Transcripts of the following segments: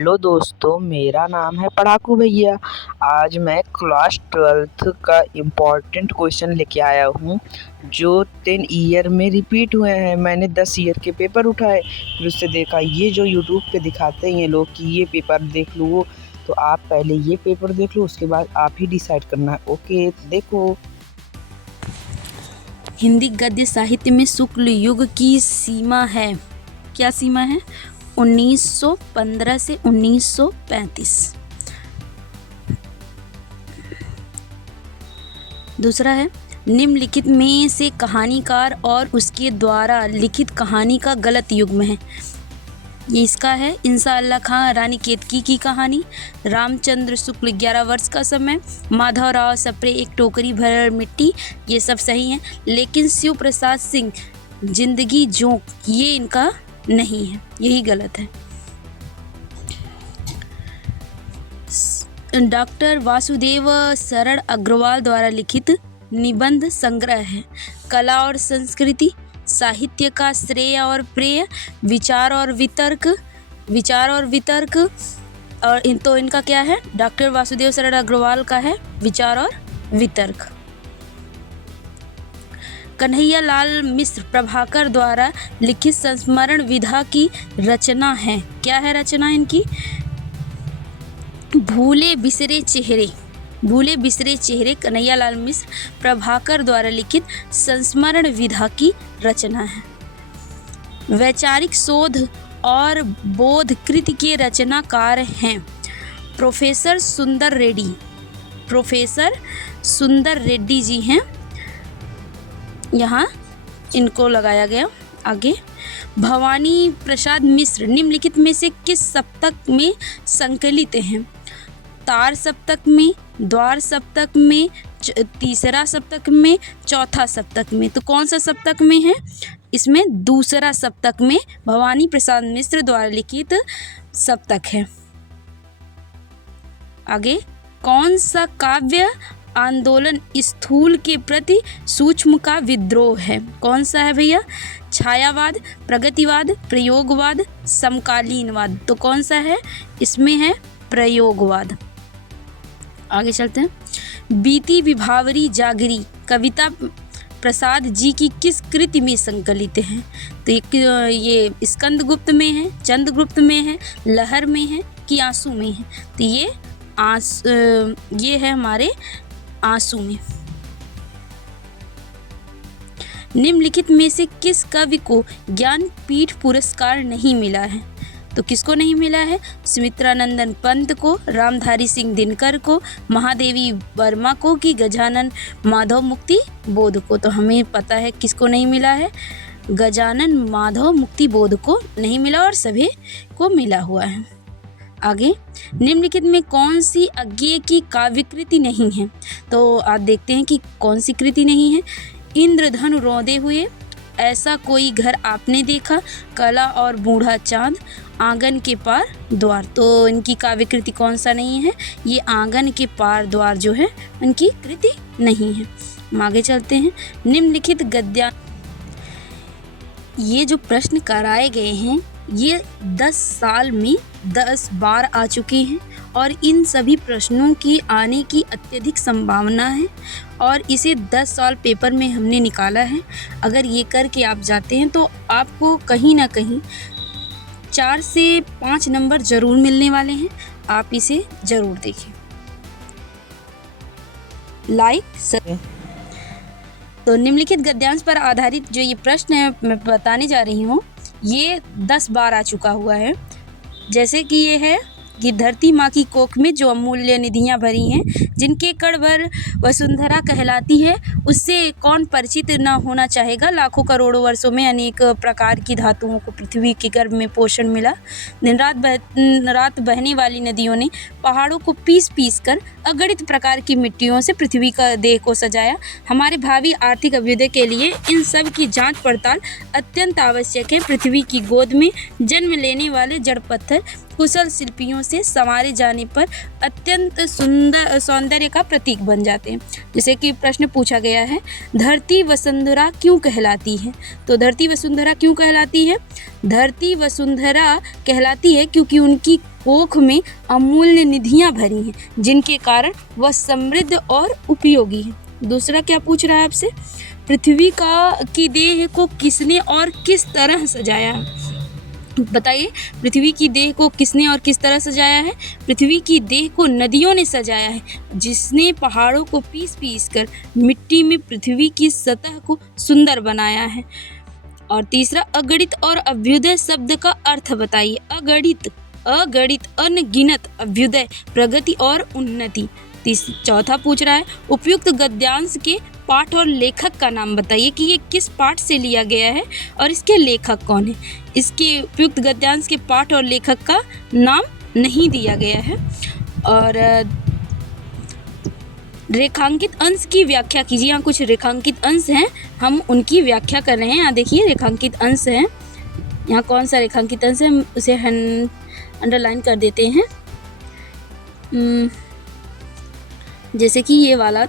Hello दोस्तों, मेरा नाम है पढ़ाकू भैया। आज मैं क्लास 12th का इम्पोर्टेंट क्वेश्चन लेके आया हूँ जो 10 ईयर में रिपीट हुए हैं। मैंने 10 ईयर के पेपर उठाए, फिर उससे देखा ये जो यूट्यूब पे दिखाते हैं ये लोग कि ये पेपर देख लो, तो आप पहले ये पेपर देख लो, उसके बाद आप ही डिसाइड करना है। ओके, देखो। हिंदी गद्य साहित्य में शुक्ल युग की सीमा है, क्या सीमा है? 1915 से 1935। दूसरा है, निम्नलिखित में से कहानीकार और उसके द्वारा लिखित कहानी का गलत युग्म है। ये इसका है इंशाअल्लाह खां रानी केतकी की कहानी, रामचंद्र शुक्ल 11 वर्ष का समय, माधवराव सप्रे एक टोकरी भर मिट्टी, ये सब सही हैं। लेकिन शिव प्रसाद सिंह जिंदगी जोंक, ये इनका नहीं है, यही गलत है। डॉक्टर वासुदेव शरण अग्रवाल द्वारा लिखित निबंध संग्रह है कला और संस्कृति, साहित्य का श्रेय और प्रेय, विचार और वितर्क, और इनका क्या है? डॉक्टर वासुदेव शरण अग्रवाल का है विचार और वितर्क। कन्हैया लाल मिश्र प्रभाकर द्वारा लिखित संस्मरण विधा की रचना है, क्या है रचना इनकी? भूले बिसरे चेहरे कन्हैया लाल मिश्र प्रभाकर द्वारा लिखित संस्मरण विधा की रचना है। वैचारिक शोध और बोध कृति के रचनाकार हैं प्रोफेसर सुंदर रेड्डी जी हैं, यहाँ इनको लगाया गया। आगे, भवानी प्रसाद मिश्र निम्नलिखित में से किस सप्तक में संकलित हैं? तार सप्तक में, द्वार सप्तक में, तीसरा सप्तक में, चौथा सप्तक में। तो कौन सा सप्तक में है? इसमें दूसरा सप्तक में भवानी प्रसाद मिश्र द्वारा लिखित सप्तक है। आगे, कौन सा काव्य आंदोलन स्थूल के प्रति सूक्ष्म का विद्रोह है? कौन सा है भैया? छायावाद, प्रगतिवाद, प्रयोगवाद, समकालीनवाद। तो कौन सा है? इसमें है प्रयोगवाद। आगे चलते हैं। बीती विभावरी जागरी कविता प्रसाद जी की किस कृति में संकलित है? तो ये स्कंदगुप्त में है, चंद्रगुप्त में है, लहर में है कि आंसू में है? तो ये है हमारे आंसू में। निम्नलिखित में से किस कवि को ज्ञानपीठ पुरस्कार नहीं मिला है? तो किसको नहीं मिला है? सुमित्रानंदन पंत को, रामधारी सिंह दिनकर को, महादेवी वर्मा को कि गजानन माधव मुक्ति बोध को? तो हमें पता है किसको नहीं मिला है, गजानन माधव मुक्ति बोध को नहीं मिला और सभी को मिला हुआ है। आगे, निम्नलिखित में कौन सी अज्ञेय की काव्यकृति नहीं है? तो आप देखते हैं कि कौन सी कृति नहीं है। इंद्रधनु रौंदे हुए, ऐसा कोई घर आपने देखा, कला और बूढ़ा चांद, आंगन के पार द्वार। तो इनकी काव्यकृति कौन सा नहीं है? ये आंगन के पार द्वार जो है उनकी कृति नहीं है। हम आगे चलते हैं। निम्नलिखित गद्य, ये जो प्रश्न कराए गए हैं ये 10 साल में 10 बार आ चुके हैं और इन सभी प्रश्नों की आने की अत्यधिक संभावना है और इसे 10 साल पेपर में हमने निकाला है। अगर ये करके आप जाते हैं तो आपको कहीं ना कहीं 4 से 5 नंबर ज़रूर मिलने वाले हैं। आप इसे ज़रूर देखें। लाइक। तो निम्नलिखित गद्यांश पर आधारित जो ये प्रश्न है मैं बताने जा रही हूँ, ये 10 बार आ चुका हुआ है। जैसे कि ये है कि धरती माँ की कोख में जो अमूल्य निधियाँ भरी हैं, जिनके कण भर वसुंधरा कहलाती है, उससे कौन परिचित न होना चाहेगा। लाखों करोड़ों वर्षों में अनेक प्रकार की धातुओं को पृथ्वी के गर्भ में पोषण मिला। दिन रात बहने वाली नदियों ने पहाड़ों को पीस कर अगणित प्रकार की मिट्टियों से पृथ्वी का देह को सजाया। हमारे भावी आर्थिक अभ्युदय के लिए इन सब की जांच पड़ताल अत्यंत आवश्यक है। पृथ्वी की गोद में जन्म लेने वाले जड़ पत्थर कुशल शिल्पियों से संवारे जाने पर अत्यंत सौंदर्य का प्रतीक बन जाते हैं। जैसे कि प्रश्न पूछा गया है, धरती वसुंधरा क्यों कहलाती है? तो धरती वसुंधरा क्यों कहलाती है? धरती वसुंधरा कहलाती है क्योंकि उनकी कोख में अमूल्य निधियां भरी हैं, जिनके कारण वह समृद्ध और उपयोगी है। दूसरा क्या पूछ रहा है आपसे, पृथ्वी की देह को किसने और किस तरह सजाया है? बताइए, पृथ्वी की देह को किसने और किस तरह सजाया है? पृथ्वी की देह को नदियों ने सजाया है, जिसने पहाड़ों को पीस कर मिट्टी में पृथ्वी की सतह को सुंदर बनाया है। और तीसरा, अगणित और अभ्युदय शब्द का अर्थ बताइए। अगणित अनगिनत, अभ्युदय प्रगति और उन्नति। चौथा पूछ रहा है, उपयुक्त गद्यांश के पाठ और लेखक का नाम बताइए कि ये किस पाठ से लिया गया है और इसके लेखक कौन है। इसके उपयुक्त गद्यांश के पाठ और लेखक का नाम नहीं दिया गया है। और रेखांकित अंश की व्याख्या कीजिए। यहाँ कुछ रेखांकित अंश हैं, हम उनकी व्याख्या कर रहे हैं। यहाँ देखिए रेखांकित अंश हैं, यहाँ कौन सा रेखांकित अंश है उसे अंडरलाइन कर देते हैं। जैसे कि ये वाला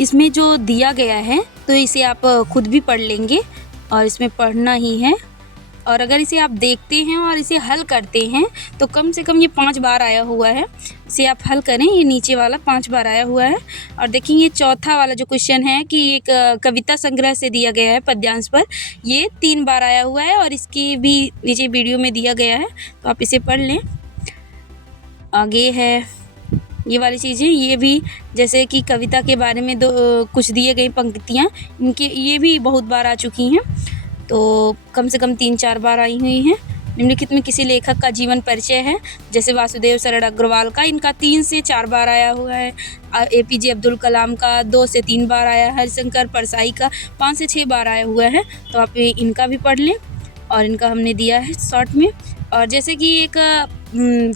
इसमें जो दिया गया है तो इसे आप खुद भी पढ़ लेंगे और इसमें पढ़ना ही है। और अगर इसे आप देखते हैं और इसे हल करते हैं तो कम से कम ये 5 बार आया हुआ है। इसे आप हल करें, ये नीचे वाला 5 बार आया हुआ है। और देखिए ये चौथा वाला जो क्वेश्चन है कि एक कविता संग्रह से दिया गया है पद्यांश पर, ये 3 बार आया हुआ है और इसकी भी नीचे वीडियो में दिया गया है, तो आप इसे पढ़ लें। आगे है ये वाली चीज़ें, ये भी जैसे कि कविता के बारे में कुछ दिए गई पंक्तियाँ, इनके ये भी बहुत बार आ चुकी हैं, तो कम से कम 3-4 बार आई हुई हैं। निम्नलिखित में किसी लेखक का जीवन परिचय है, जैसे वासुदेव शरण अग्रवाल का, इनका 3 से 4 बार आया हुआ है। APJ अब्दुल कलाम का 2 से 3 बार आया है। हरिशंकर परसाई का 5 से 6 बार आया हुआ है, तो आप इनका भी पढ़ लें। और इनका हमने दिया है शॉर्ट में। और जैसे कि एक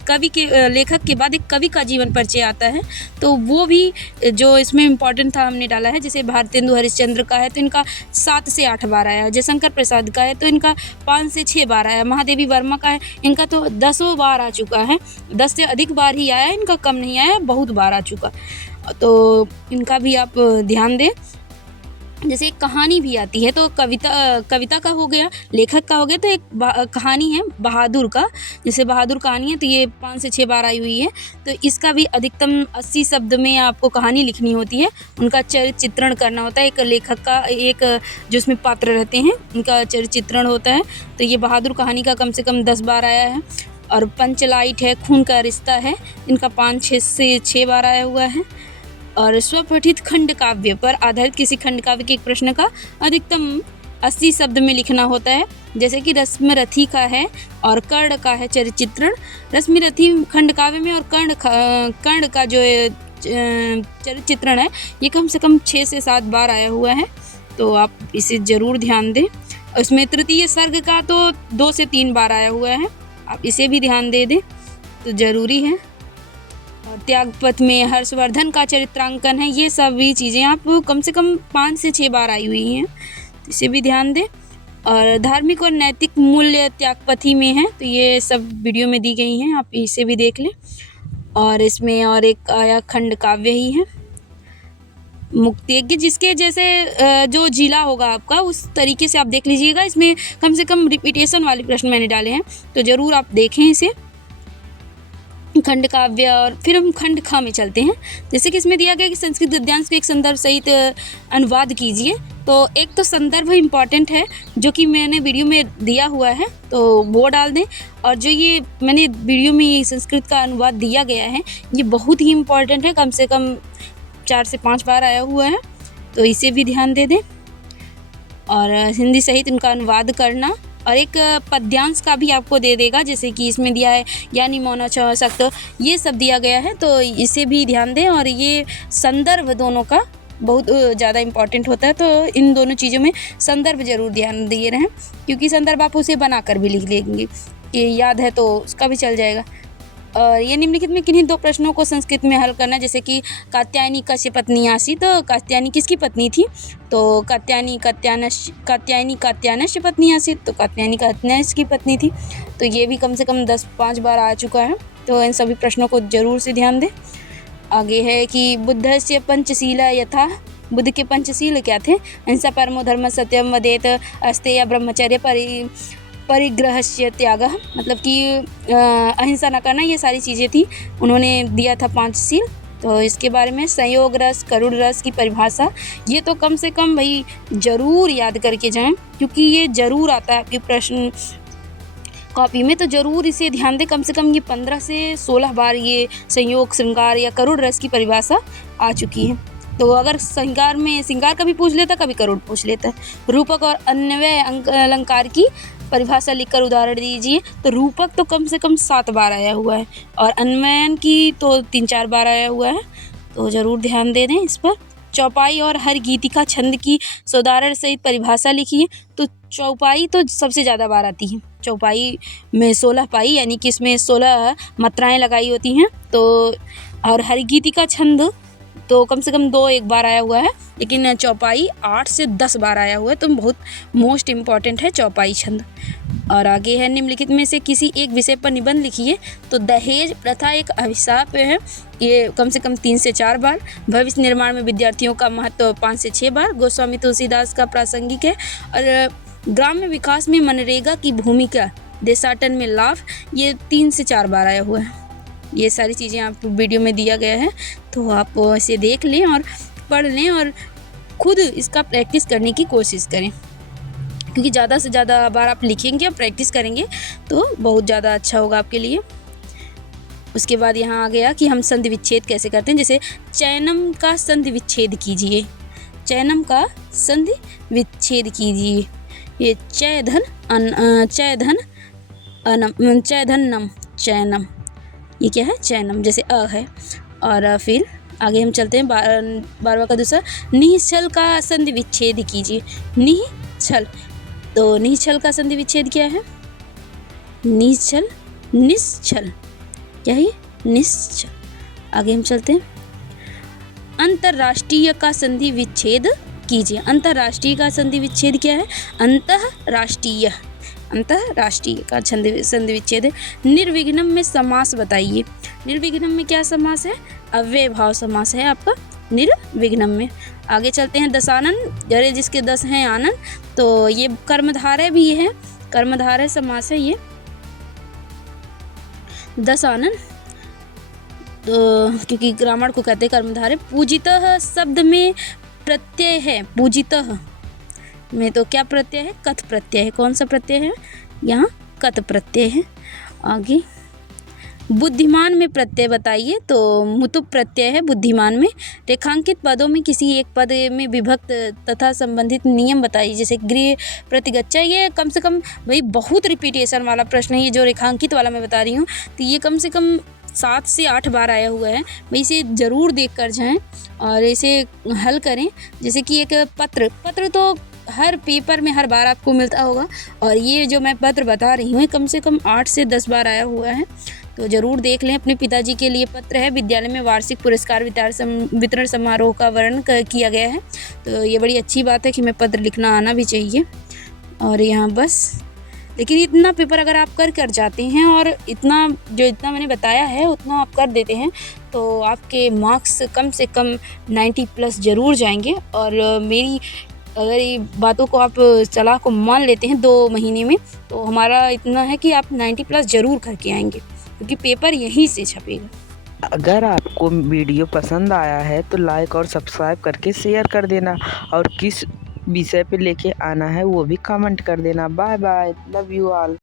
कवि के लेखक के बाद एक कवि का जीवन परिचय आता है, तो वो भी जो इसमें इम्पॉर्टेंट था हमने डाला है। जैसे भारतेंदु हरिश्चंद्र का है तो इनका 7 से 8 बार आया। जयशंकर प्रसाद का है तो इनका 5 से 6 बार आया। महादेवी वर्मा का है, इनका तो 10 बार आ चुका है, 10 से अधिक बार ही आया, इनका कम नहीं आया, बहुत बार आ चुका, तो इनका भी आप ध्यान दें। जैसे एक कहानी भी आती है, तो कविता का हो गया, लेखक का हो गया, तो एक कहानी है बहादुर का, जैसे बहादुर कहानी है तो ये 5 से 6 बार आई हुई है। तो इसका भी अधिकतम 80 शब्द में आपको कहानी लिखनी होती है, उनका चरित्र चित्रण करना होता है। एक लेखक का, एक जो उसमें पात्र रहते हैं उनका चरित्र चित्रण होता है। तो ये बहादुर कहानी का कम से कम 10 बार आया है। और पंचलाइट है, खून का रिश्ता है, इनका 5 से 6 बार आया हुआ है। और स्वपठित खंड काव्य पर आधारित किसी खंड काव्य के एक प्रश्न का अधिकतम 80 शब्द में लिखना होता है। जैसे कि रश्मिरथी का है और कर्ण का है चरित्र चित्रण। रश्मिरथी खंड काव्य में और कर्ण का जो चरित्र चित्रण है ये कम से कम 6 से 7 बार आया हुआ है, तो आप इसे ज़रूर ध्यान दें। उसमें तृतीय सर्ग का तो 2 से 3 बार आया हुआ है, आप इसे भी ध्यान दे दें तो ज़रूरी है। और त्यागपथ में हर्षवर्धन का चरित्रांकन है, ये सभी चीज़ें आप कम से कम 5 से 6 बार आई हुई हैं, तो इसे भी ध्यान दें। और धार्मिक और नैतिक मूल्य त्यागपथी में है, तो ये सब वीडियो में दी गई हैं, आप इसे भी देख लें। और इसमें और एक आया खंड काव्य ही है मुक्तियज्ञ, जिसके जैसे जो जिला होगा आपका उस तरीके से आप देख लीजिएगा। इसमें कम से कम रिपीटेशन वाले प्रश्न मैंने डाले हैं, तो ज़रूर आप देखें इसे। खंड काव्य, और फिर हम खंड ख में चलते हैं। जैसे कि इसमें दिया गया कि संस्कृत गद्यांश के एक संदर्भ सहित अनुवाद कीजिए, तो एक तो संदर्भ इम्पॉर्टेंट है जो कि मैंने वीडियो में दिया हुआ है, तो वो डाल दें। और जो ये मैंने वीडियो में संस्कृत का अनुवाद दिया गया है ये बहुत ही इम्पॉर्टेंट है, कम से कम 4 से 5 बार आया हुआ है, तो इसे भी ध्यान दे दें। और हिंदी सहित उनका अनुवाद करना, और एक पद्यांश का भी आपको दे देगा, जैसे कि इसमें दिया है यानी मौना छ सख्त, ये सब दिया गया है, तो इसे भी ध्यान दें। और ये संदर्भ दोनों का बहुत ज़्यादा इम्पॉर्टेंट होता है, तो इन दोनों चीज़ों में संदर्भ ज़रूर ध्यान दिए रहें, क्योंकि संदर्भ आप उसे बना कर भी लिख लेंगे, कि याद है तो उसका भी चल जाएगा। और ये निम्नलिखित में किन्हीं दो प्रश्नों को संस्कृत में हल करना, जैसे कि कात्यायनी कस्य पत्नी आसीत्, तो कात्यायनी किसकी पत्नी थी? तो कात्यायनी कात्यायनस्य पत्नी आसीत्, तो कात्यायनी कात्यायनस्य की पत्नी थी। तो ये भी कम से कम 10-5 बार आ चुका है, तो इन सभी प्रश्नों को जरूर से ध्यान दें। आगे है कि बुद्धस्य पंचशीला यथा, बुद्ध के पंचशील क्या थे? अहिंसा परमो धर्म सत्यम वदेत अस्तेय ब्रह्मचर्य परिग्रहस्य त्यागः, मतलब कि अहिंसा न करना, ये सारी चीज़ें थी, उन्होंने दिया था पंचशील। तो इसके बारे में संयोग रस, करुण रस की परिभाषा, ये तो कम से कम भाई ज़रूर याद करके जाएं, क्योंकि ये ज़रूर आता है आपके प्रश्न कॉपी में, तो ज़रूर इसे ध्यान दें। कम से कम ये 15 से 16 बार ये संयोग, श्रृंगार या करुण रस की परिभाषा आ चुकी है। तो अगर श्रृंगार में श्रृंगार कभी पूछ लेता, कभी करुण पूछ लेता है। रूपक और अन्वय अलंकार की परिभाषा लिखकर उदाहरण दीजिए। तो रूपक तो कम से कम 7 बार आया हुआ है और अन्वयन की तो 3-4 बार आया हुआ है, तो ज़रूर ध्यान दे दें इस पर। चौपाई और हर गीतिका छंद की सोदाहरण सहित परिभाषा लिखिए। तो चौपाई तो सबसे ज़्यादा बार आती है। चौपाई में 16 पाई, यानी कि इसमें 16 मात्राएँ लगाई होती हैं। तो और हर गीतिका छंद तो कम से कम 2-1 बार आया हुआ है, लेकिन चौपाई 8 से 10 बार आया हुआ है, तो बहुत मोस्ट इम्पॉर्टेंट है चौपाई छंद। और आगे है निम्नलिखित में से किसी एक विषय पर निबंध लिखिए। तो दहेज प्रथा एक अभिशाप है, ये कम से कम 3 से 4 बार। भविष्य निर्माण में विद्यार्थियों का महत्व 5 से 6 बार। गोस्वामी तुलसीदास का प्रासंगिक है। और ग्राम्य विकास में मनरेगा की भूमिका, देशाटन में लाभ, ये 3 से 4 बार आया हुआ है। ये सारी चीज़ें आप वीडियो में दिया गया है, तो आप इसे देख लें और पढ़ लें और खुद इसका प्रैक्टिस करने की कोशिश करें, क्योंकि ज़्यादा से ज़्यादा बार आप लिखेंगे और प्रैक्टिस करेंगे तो बहुत ज़्यादा अच्छा होगा आपके लिए। उसके बाद यहाँ आ गया कि हम संधि विच्छेद कैसे करते हैं। जैसे चयनम का संधि विच्छेद कीजिए, चयनम का संधि विच्छेद कीजिए। ये चयधन नम, चयनम, ये क्या है? चयनम, जैसे अ है। और फिर आगे हम चलते हैं 12वां का दूसरा, निश्चल का संधि विच्छेद कीजिए। निश्चल, तो निश्चल का संधि विच्छेद क्या है? निश्चल, निश्चल, क्या है? निश्चल। आगे हम चलते हैं, अंतरराष्ट्रीय का संधि विच्छेद कीजिए। अंतरराष्ट्रीय का संधि विच्छेद क्या है? अंतरराष्ट्रीय, अंतरराष्ट्रीय का संधि विच्छेद है। निर्विघ्नम में समास बताइए। निर्विघ्नम में क्या समास है? अव्यय भाव समास है आपका निर्विघ्नम में। आगे चलते हैं, दशानन, जरे जिसके 10 हैं आनन, तो ये कर्मधारय भी है, कर्मधारय समास है ये दशानन, तो क्योंकि ग्रामर को कहते हैं कर्मधारय। पूजितः शब्द में प्रत्यय है, पूजितः में तो क्या प्रत्यय है? कथ प्रत्यय है। कौन सा प्रत्यय है? यहाँ कथ प्रत्यय है। आगे बुद्धिमान में प्रत्यय बताइए। तो मुतुप प्रत्यय है बुद्धिमान में। रेखांकित पदों में किसी एक पद में विभक्त तथा संबंधित नियम बताइए। जैसे गृह प्रतिगच्छा, ये कम से कम भाई बहुत रिपीटेशन वाला प्रश्न है, ये जो रेखांकित वाला मैं बता रही हूँ, तो ये कम से कम 7 से 8 बार आया हुआ है। भाई इसे ज़रूर देख कर जाएँ और इसे हल करें। जैसे कि एक पत्र तो हर पेपर में हर बार आपको मिलता होगा, और ये जो मैं पत्र बता रही हूँ कम से कम 8 से 10 बार आया हुआ है, तो ज़रूर देख लें। अपने पिताजी के लिए पत्र है। विद्यालय में वार्षिक पुरस्कार वितरण समारोह का वर्णन किया गया है, तो ये बड़ी अच्छी बात है कि मैं पत्र लिखना आना भी चाहिए। और यहाँ बस, लेकिन इतना पेपर अगर आप कर जाते हैं और इतना मैंने बताया है उतना आप कर देते हैं, तो आपके मार्क्स कम से कम 90+ ज़रूर जाएंगे। और मेरी अगर ये बातों को आप सलाह को मान लेते हैं 2 महीने में, तो हमारा इतना है कि आप 90+ ज़रूर करके आएंगे, क्योंकि पेपर यहीं से छपेगा। अगर आपको वीडियो पसंद आया है तो लाइक और सब्सक्राइब करके शेयर कर देना, और किस विषय पे लेके आना है वो भी कमेंट कर देना। Bye bye, love you all.